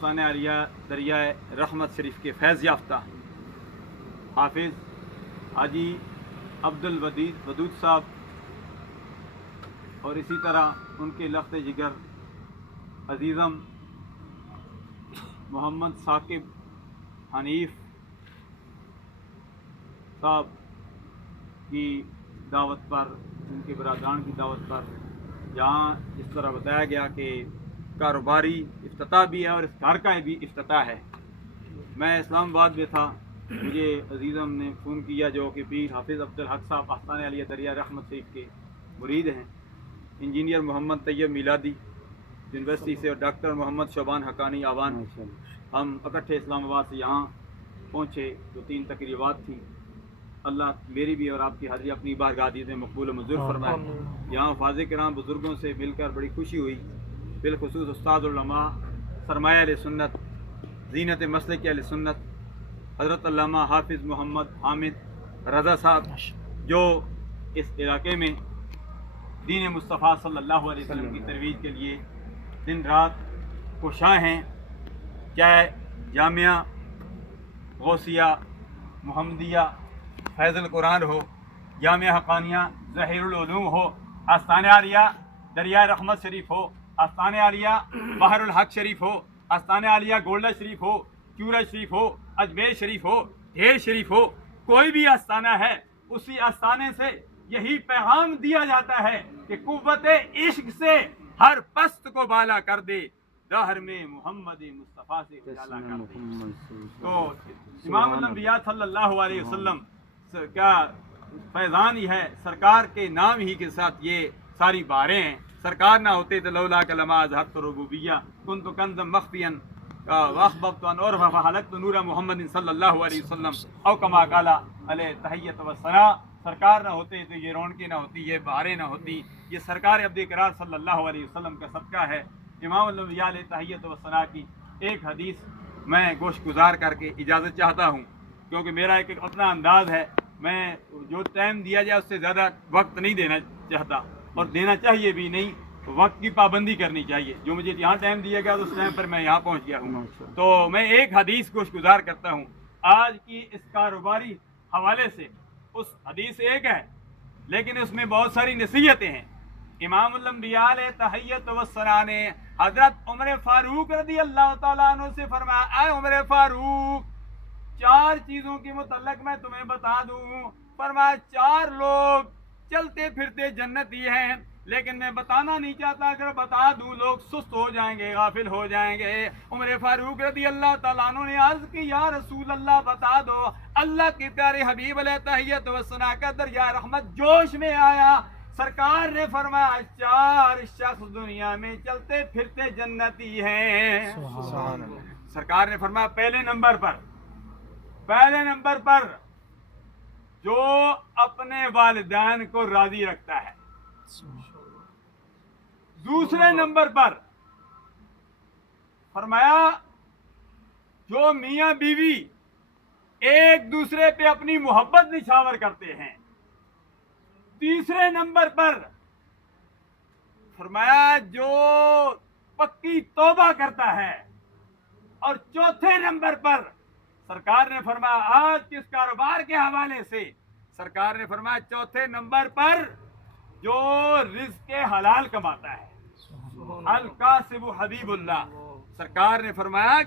ثانیہ عالیہ دریائے رحمت شریف کے فیض یافتہ حافظ حاجی عبدالودود صاحب اور اسی طرح ان کے لخت جگر عزیزم محمد ثاقب حنیف صاحب کی دعوت پر، ان کے برادران کی دعوت پر، جہاں اس طرح بتایا گیا کہ کاروباری افتتاح بھی ہے اور اس گھر کا بھی افتتاح ہے۔ میں اسلام آباد میں تھا، مجھے عزیزم نے فون کیا جو کہ پیر حافظ عبدالحق صاحب آستانہ علیہ دریائے رحمت شریف کے مرید ہیں، انجینئر محمد طیب میلادی یونیورسٹی سے اور ڈاکٹر محمد شعبان حقانی آوان، ہم اکٹھے اسلام آباد سے یہاں پہنچے۔ 2-3 تقریبات تھیں۔ اللہ میری بھی اور آپ کی حاضری اپنی بارگاہ میں مقبول و منظور فرمائے۔ یہاں فاضل کرام بزرگوں سے مل کر بڑی خوشی ہوئی، بالخصوص استاد علماء سرمایہ اہل سنت، زینت مسلک اہل سنت حضرت علامہ حافظ محمد حامد رضا صاحب، جو اس علاقے میں دین مصطفیٰ صلی اللہ علیہ وسلم کی ترویج کے لیے دن رات کوشاں ہیں، چاہے جامعہ غوثیہ محمدیہ فیض القرآن ہو، جامعہ حقانیہ ظہیر العلوم ہو، آستانہ عالیہ دریائے رحمت شریف ہو، آستانہ عالیہ بحر الحق شریف ہو، آستانہ عالیہ گولڈا شریف ہو، چورا شریف ہو، اجمیر شریف ہو، ڈھیر شریف ہو، کوئی بھی آستانہ ہے، اسی آستانے سے یہی پیغام دیا جاتا ہے کہ قوت عشق سے ہر پست کو بالا کر دے، دہر میں محمد مصطفیٰ سے اجالا کر دے۔ تو امام الانبیاء صلی اللہ علیہ وسلم کا فیضان ہی ہے، سرکار کے نام ہی کے ساتھ یہ ساری باریں ہیں۔ سرکار نہ ہوتے تو لولا کلمہ اظہرت ربوبیہ کنت کنزا مخفیا واخببت ان عرف فحلقت نور محمد صلی اللہ علیہ وسلم او کما قال علیہ تحیت و ثنا۔ سرکار نہ ہوتے تو یہ رونقیں نہ ہوتی، یہ بہاریں نہ ہوتی، یہ سرکار عبد اقرار صلی اللہ علیہ وسلم کا صدقہ ہے۔ امام الانبیاء علیہ تحیت و ثنا کی ایک حدیث میں گوش گزار کر کے اجازت چاہتا ہوں، کیونکہ میرا ایک اپنا انداز ہے، میں جو ٹائم دیا جائے اس سے زیادہ وقت نہیں دینا چاہتا، اور دینا چاہیے بھی نہیں، وقت کی پابندی کرنی چاہیے۔ جو مجھے یہاں ٹائم دیا گیا اس ٹائم پر میں یہاں پہنچ گیا ہوں، تو میں ایک حدیث گوش گزار کرتا ہوں آج کی اس کاروباری حوالے سے۔ اس حدیث ایک ہے لیکن اس میں بہت ساری نصیحتیں ہیں۔ امام الانبیاء علیہ تحیت والثنا نے حضرت عمر فاروق رضی اللہ تعالیٰ عنہ سے فرمایا، اے عمر فاروق، 4 چیزوں کے متعلق میں تمہیں بتا دوں۔ فرمایا 4 لوگ چلتے پھرتے جنتی ہیں، لیکن میں بتانا نہیں چاہتا، اگر بتا دوں لوگ سست ہو جائیں گے، غافل ہو جائیں گے۔ عمر فاروق رضی اللہ تعالیٰ عنہ نے عرض کی، یا رسول اللہ بتا دو۔ اللہ کے پیارے حبیب علیہ تحیت والثنا کا دریا رحمت جوش میں آیا، سرکار نے فرمایا 4 شخص دنیا میں چلتے پھرتے جنتی ہیں۔ سبحان اللہ۔ سرکار نے فرمایا پہلے نمبر پر جو اپنے والدین کو راضی رکھتا ہے، دوسرے نمبر پر فرمایا جو میاں بیوی ایک دوسرے پہ اپنی محبت نچھاور کرتے ہیں، تیسرے نمبر پر فرمایا جو پکی توبہ کرتا ہے، اور چوتھے نمبر پر سرکار نے فرمایا آج کس کاروبار کے حوالے سے، سرکار نے فرمایا چوتھے نمبر پر جو رزق حلال کماتا ہے، القاسب حبیب اللہ۔ سرکار نے فرمایا